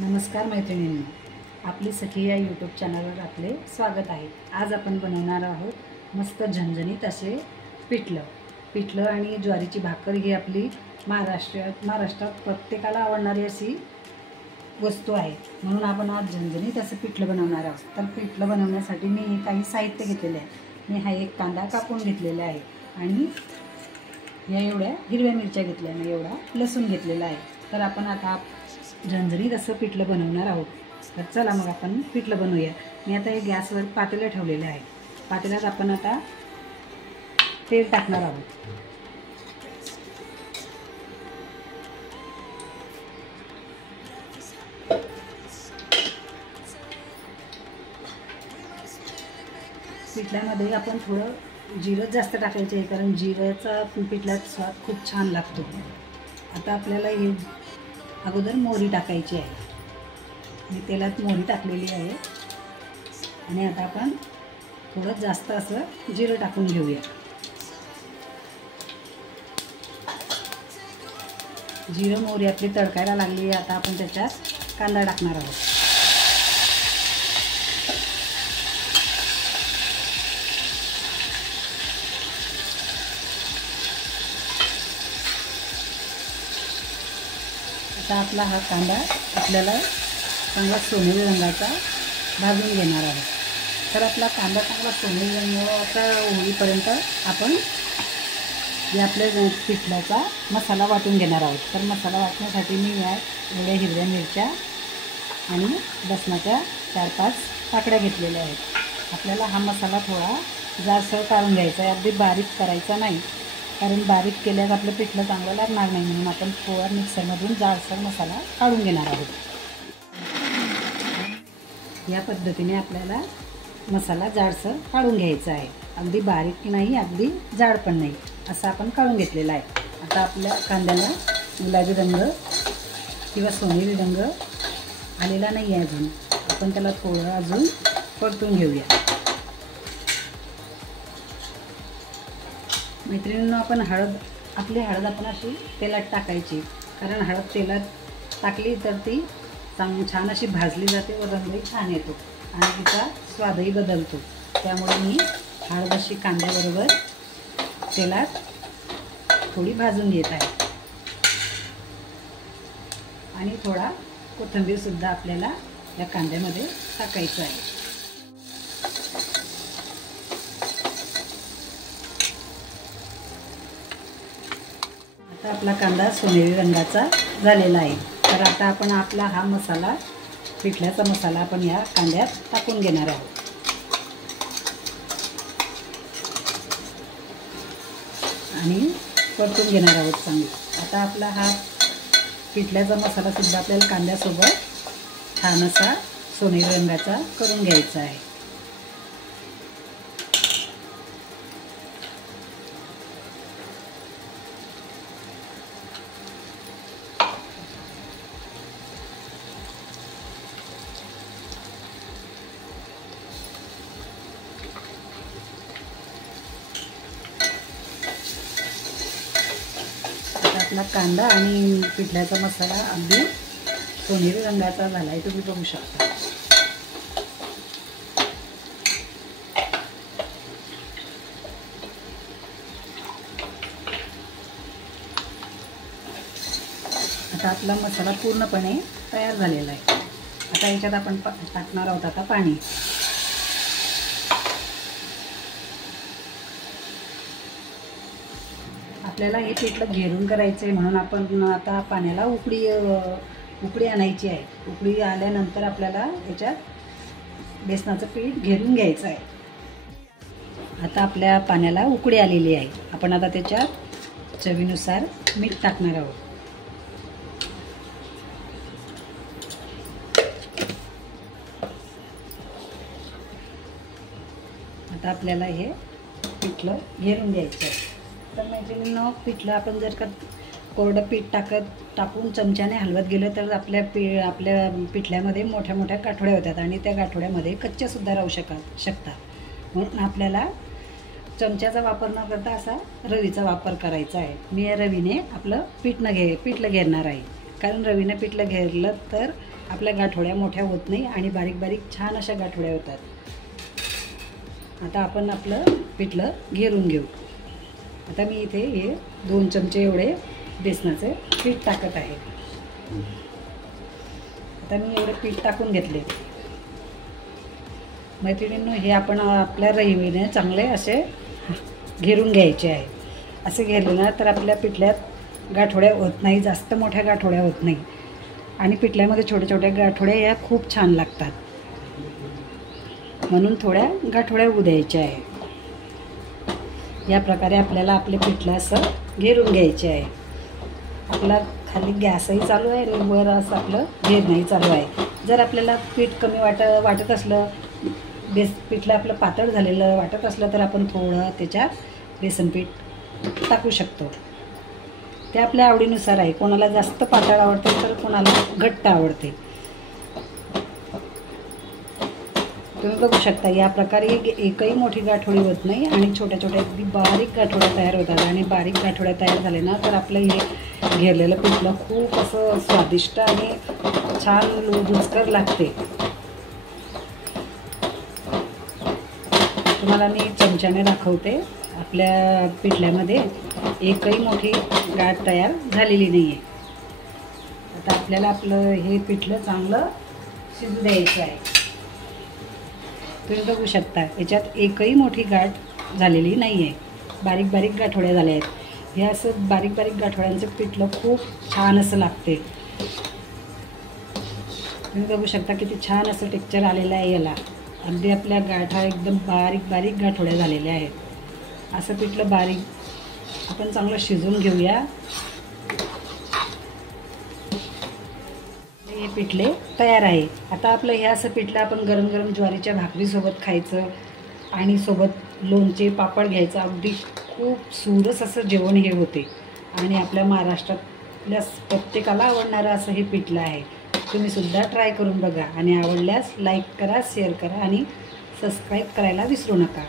नमस्कार मैत्रिणींनो, आपली सखी या यूट्यूब चॅनलवर आपले स्वागत आहे। आज आपण बनवणार आहोत मस्त झणझणीत असे पिठलं आणि ज्वारीची भाकर। ही आपली महाराष्ट्रात प्रत्येकाला आवडणारी अशी वस्तू आहे, म्हणून आपण आज झणझणीत असं पिठलं बनवणार आहोत। तर पिठलं बनवण्यासाठी मी काही साहित्य घेतलेले आहे। मी हा एक कांदा कापून घेतलेला आहे आणि या एवढ्या हिरव्या मिरच्या घेतल्या, मी एवढा लसूण घेतलेला आहे। तर आपण आता झणझणीत असं पिठलं बनवणार आहोत। तर चला मग आपण पिठलं बनवूया। मी आता हे गॅसवर पातेलं ठेवलेलं आहे। पातेल्यात आपण आता तेल टाकणार आहोत। पिठल्यामध्ये आपण थोडं जिरं जास्त टाकायचं आहे, कारण जिऱ्याचा पिठल्यात स्वाद खूप छान लागतो। आता आपल्याला हे अगोदर मोहरी टाकायची आहे। मी तेलात मोहरी टाकलेली आहे आणि आता आपण थोडं जास्त असं जिरं टाकून घेऊया। जिरं मोहरी आपली तडकायला लागली आहे। आता आपण त्याच्यात कांदा टाकणार आहोत। आता आपला हा कांदा आपल्याला चांगला सोनेरी रंगाचा भाजून घेणार आहे। तर आपला कांदा चांगला सोनेरी रंगाचा होईपर्यंत आपण या आपल्या पिठल्याचा मसाला वाटून घेणार आहोत। तर मसाला वाटण्यासाठी मी या एवढ्या हिरव्या मिरच्या आणि लसणाच्या 4-5 पाकळ्या घेतलेल्या आहेत। आपल्याला हा मसाला थोडा जाडसर काढून घ्यायचा आहे, अगदी बारीक करायचा नाही, कारण बारीक केल्यास आपलं पिठलं चांगलं लागणार नाही। म्हणून आपण थोडा मिक्सरमधून जाडसर मसाला काढून घेणार आहोत। या पद्धतीने आपल्याला मसाला जाडसर काढून घ्यायचा आहे, अगदी बारीक नाही, अगदी जाड पण नाही, असं आपण काढून घेतलेला आहे। आता आपल्या कांद्याला गुलाबी रंग किंवा सोनेरी रंग आलेला नाही आहे अजून, आपण त्याला थोडं अजून परतून घेऊया। मैत्रिणींनो, आपण आपली हळद आपण अशी तेलात टाकायची, कारण हळद तेलात टाकली तर ती छान अशी भाजली जाते व रंगही छान येतो आणि तिचा स्वादही बदलतो। त्यामुळे मी हळद अशी कांद्याबरोबर तेलात थोडी भाजून घेत आहे आणि थोडा कोथिंबीरसुद्धा आपल्याला या कांद्यामध्ये टाकायचं आहे। आता आपला कांदा सोनेरी रंगाचा झालेला आहे। तर आता आपण आपला हा मसाला, पिठल्याचा मसाला आपण या कांद्यात टाकून घेणार आहोत आणि परतून घेणार आहोत चांगली। आता आपला हा पिठल्याचा मसाला सुद्धा आपल्याला कांद्यासोबत छान असा सोनेरी रंगाचा करून घ्यायचा आहे। आपला कांदा आणि पिठल्याचा मसाला अगदी सोनेरी रंगाचा झाला आहे, तुम्ही बघू शकता। आता आपला मसाला पूर्णपणे तयार झालेला आहे। आता याच्यात आपण टाकणार आहोत आता पाणी। आपल्याला हे पिठलं घेरून करायचं आहे, म्हणून आपण आता पाण्याला उकळी आणायची आहे। उकळी आल्यानंतर आपल्याला याच्यात बेसनाचं पीठ घेरून घ्यायचं आहे। आता आपल्या पाण्याला उकळी आलेली आहे। आपण आता त्याच्यात चवीनुसार मीठ टाकणार आहोत। आता आपल्याला हे पिठलं घेरून घ्यायचं आहे। तर मैत्रिणींनो, पिठलं आपण जर का कोरडं पीठ टाकून चमच्याने हलवत गेलं तर आपल्या पिठल्यामध्ये मोठ्या मोठ्या गाठोड्या होतात आणि त्या गाठोड्यामध्ये कच्च्यासुद्धा राहू शकतात। म्हणून आपल्याला चमच्याचा वापर न करता असा रवीचा वापर करायचा आहे। मी या रवीने आपलं पिठलं घेरणार आहे, कारण रवीने पिठलं घेरलं तर आपल्या गाठोड्या मोठ्या होत नाही आणि बारीक बारीक छान अशा गाठोड्या होतात. आता आपण आपलं पिठलं घेरून घेऊ. आता मी इथे हे 2 चमचे एवढे बेसनाचे पीठ टाकत आहे. आता मी एवढे पीठ टाकून घेतले. मैत्रिणींनो, हे आपण आपल्या रहिवीने चांगले असे घेरून घ्यायचे आहे. असे घेरले ना तर आपल्या पिठल्यात गाठोड्या होत नाही, जास्त मोठ्या गाठोड्या होत नाही आणि पिठल्यामध्ये छोट्या छोट्या गाठोड्या या खूप छान लागतात. म्हणून थोड्या गाठोड्या होऊ द्यायच्या आहे. या प्रकारे आपल्याला आपले पिठलं असं घेरून घ्यायचे आहे. आपला खाली गॅसही चालू आहे आणि वर असं आपलं घेरणंही चालू आहे. जर आपल्याला पीठ कमी वाटत असलं, पिठलं आपलं पातळ झालेलं वाटत असलं तर आपण थोडं त्याच्यात बेसन पीठ टाकू शकतो. ते आपल्या आवडीनुसार आहे. कोणाला जास्त पातळ आवडते तर कोणाला घट्ट आवडते. तुम्ही बघू शकता या प्रकारे एकही मोठी गाठोडी होत नाही आणि छोट्या छोट्या अगदी बारीक गाठोड्या तयार होतात. आणि बारीक गाठोड्या तयार झाले ना तर आपलं हे घेरलेलं पिठलं खूप असं स्वादिष्ट आणि छान रुचकर लागते. तुम्हाला मी चमच्याने दाखवते. आपल्या पिठल्यामध्ये एकही मोठी गाठ तयार झालेली नाही आहे. आता आपल्याला आपलं हे पिठलं चांगलं शिजू द्यायचं आहे. तुम्ही बघू शकता याच्यात एकही मोठी गाठ झालेली नाही आहे. बारीक बारीक गाठोड्या झाल्या आहेत. हे असं बारीक बारीक गाठोड्यांचं पिठलं खूप छान असं लागते. तुम्ही बघू शकता किती छान असं टेक्स्चर आलेलं आहे याला. अगदी आपल्या गाठा एकदम बारीक बारीक गाठोड्या झालेल्या आहेत. असं पिठलं बारीक आपण चांगलं शिजवून घेऊया. हे पिठले तयार आहे. आता आपलं हे असं पिठलं आपण गरम गरम ज्वारीच्या भाकरीसोबत खायचं आणि सोबत लोणचे पापड घ्यायचं. अगदी खूप सुरस असं जेवण हे होते आणि आपल्या महाराष्ट्रातल्या प्रत्येकाला आवडणारं असं हे पिठलं आहे. तुम्ही सुद्धा ट्राय करून बघा आणि आवडल्यास लाईक करा, शेअर करा आणि सबस्क्राईब करायला विसरू नका.